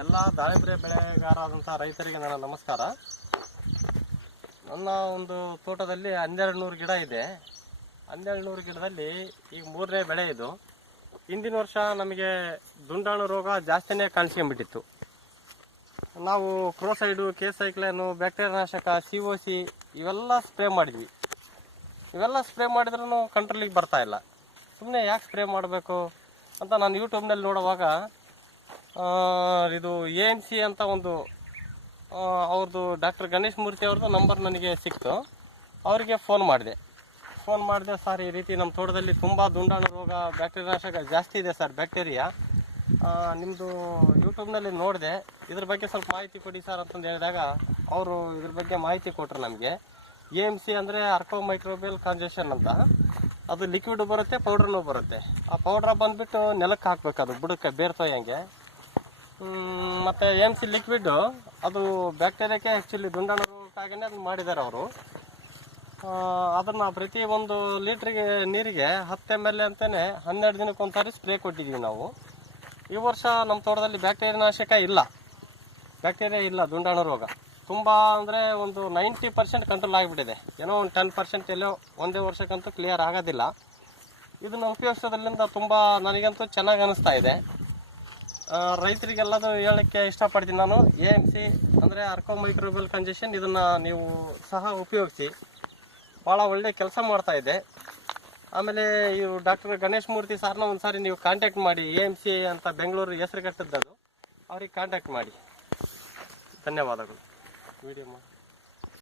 ಎಲ್ಲ ದಾಳಿಂಬೆ ಬೆಳೆಗಾರರಾದಂಥ ರೈತರಿಗೆ ನನ್ನ ನಮಸ್ಕಾರ. ನನ್ನ ಒಂದು ತೋಟದಲ್ಲಿ ಹನ್ನೆರಡು ನೂರು ಗಿಡ ಇದೆ. ಹನ್ನೆರಡು ನೂರು ಗಿಡದಲ್ಲಿ ಈಗ ಮೂರನೇ ಬೆಳೆ ಇದು. ಹಿಂದಿನ ವರ್ಷ ನಮಗೆ ದುಂಡಾಣು ರೋಗ ಜಾಸ್ತಿನೇ ಕಾಣಿಸ್ಕೊಂಡ್ಬಿಟ್ಟಿತ್ತು. ನಾವು ಕ್ರೋಸೈಡು ಕೇಸೈಕ್ಲೇನು ಬ್ಯಾಕ್ಟೀರಿಯಾ ನಾಶಕ ಸಿ ಒ ಸಿ ಇವೆಲ್ಲ ಸ್ಪ್ರೇ ಮಾಡಿದ್ವಿ. ಇವೆಲ್ಲ ಸ್ಪ್ರೇ ಮಾಡಿದ್ರೂ ಕಂಟ್ರೋಲಿಗೆ ಬರ್ತಾ ಇಲ್ಲ. ಸುಮ್ಮನೆ ಯಾಕೆ ಸ್ಪ್ರೇ ಮಾಡಬೇಕು ಅಂತ ನಾನು ಯೂಟ್ಯೂಬ್ನಲ್ಲಿ ನೋಡುವಾಗ ಇದು ಎ ಎನ್ ಸಿ ಅಂತ ಒಂದು ಅವ್ರದ್ದು ಡಾಕ್ಟರ್ ಗಣೇಶ್ ಮೂರ್ತಿ ಅವ್ರದ್ದು ನಂಬರ್ ನನಗೆ ಸಿಕ್ತು. ಅವರಿಗೆ ಫೋನ್ ಮಾಡಿದೆ. ಫೋನ್ ಮಾಡಿದೆ, ಸರ್, ಈ ರೀತಿ ನಮ್ಮ ತೋಟದಲ್ಲಿ ತುಂಬ ದುಂಡಾಣು ರೋಗ ಬ್ಯಾಕ್ಟೀರಿಯಾ ನಾಶಕ ಜಾಸ್ತಿ ಇದೆ, ಸರ್, ಬ್ಯಾಕ್ಟೀರಿಯಾ. ನಿಮ್ಮದು ಯೂಟ್ಯೂಬ್ನಲ್ಲಿ ನೋಡಿದೆ. ಇದ್ರ ಬಗ್ಗೆ ಸ್ವಲ್ಪ ಮಾಹಿತಿ ಕೊಡಿ, ಸರ್, ಅಂತಂದು ಹೇಳಿದಾಗ, ಅವರು ಇದ್ರ ಬಗ್ಗೆ ಮಾಹಿತಿ ಕೊಟ್ಟರು ನಮಗೆ. ಎ ಎಂ ಸಿ ಅಂದರೆ ಅರ್ಕೋ ಮೈಕ್ರೋಬಿಯಲ್ ಕಾಂಜೆಷನ್ ಅಂತ. ಅದು ಲಿಕ್ವಿಡ್ ಬರುತ್ತೆ ಪೌಡ್ರನೂ ಬರುತ್ತೆ. ಆ ಪೌಡ್ರ ಬಂದುಬಿಟ್ಟು ನೆಲಕ್ಕೆ ಹಾಕ್ಬೇಕು ಅದು, ಬುಡಕ್ಕೆ ಬೇರ್ತೋಯಂಗೆ ಮತ್ತೆ ಎಂ ಸಿ ಲಿಕ್ವಿಡ್ ಅದು ಬ್ಯಾಕ್ಟೀರಿಯಾಕ್ಕೆ ಆ್ಯಕ್ಚುಲಿ ದುಂಡಾಣು ರೋಗಕ್ಕಾಗೇ ಅದನ್ನ ಮಾಡಿದ್ದಾರೆ ಅವರು. ಅದನ್ನು ಪ್ರತಿ ಒಂದು ಲೀಟ್ರಿಗೆ ನೀರಿಗೆ ಹತ್ತು ಎಂ ಎಲ್ ಅಂತಲೇ ಹನ್ನೆರಡು ದಿನಕ್ಕೊಂದ್ಸಾರಿ ಸ್ಪ್ರೇ ಕೊಟ್ಟಿದ್ದೀವಿ ನಾವು. ಈ ವರ್ಷ ನಮ್ಮ ತೋಟದಲ್ಲಿ ಬ್ಯಾಕ್ಟೀರಿಯಾ ನಾಶಕ ಇಲ್ಲ. ಬ್ಯಾಕ್ಟೀರಿಯಾ ಇಲ್ಲ ದುಂಡಾಣು ರೋಗ. ತುಂಬ ಅಂದರೆ ಒಂದು ನೈಂಟಿ ಪರ್ಸೆಂಟ್ ಕಂಟ್ರೋಲ್ ಆಗಿಬಿಟ್ಟಿದೆ. ಏನೋ ಒಂದು ಟೆನ್ ಪರ್ಸೆಂಟ್ ಎಲ್ಲೋ ಒಂದೇ ವರ್ಷಕ್ಕಂತೂ ಕ್ಲಿಯರ್ ಆಗೋದಿಲ್ಲ. ಇದನ್ನು ಉಪಯೋಗಿಸೋದ್ರಿಂದ ತುಂಬ ನನಗಂತೂ ಚೆನ್ನಾಗಿ ಅನ್ನಿಸ್ತಾ ಇದೆ. ರೈತರಿಗೆಲ್ಲದು ಹೇಳಕ್ಕೆ ಇಷ್ಟಪಡ್ತೀನಿ ನಾನು. ಎ ಎಂ ಸಿ ಅಂದರೆ ಅರ್ಕೋ ಮೈಕ್ರೋಬಲ್ ಕಂಜೆಷನ್ ಇದನ್ನು ನೀವು ಸಹ ಉಪಯೋಗಿಸಿ. ಭಾಳ ಒಳ್ಳೆ ಕೆಲಸ ಮಾಡ್ತಾ ಇದೆ. ಆಮೇಲೆ ಇವು ಡಾಕ್ಟರ್ ಗಣೇಶ್ ಮೂರ್ತಿ ಸಾರ್ನ ಒಂದು ಸಾರಿ ನೀವು ಕಾಂಟ್ಯಾಕ್ಟ್ ಮಾಡಿ. ಎ ಎಂ ಸಿ ಅಂತ ಬೆಂಗಳೂರು ಹೆಸರುಗಟ್ಟದ್ದು ಅವ್ರಿಗೆ ಕಾಂಟ್ಯಾಕ್ಟ್ ಮಾಡಿ. ಧನ್ಯವಾದಗಳು. ವಿಡಿಯೋ ಮಾಡಿ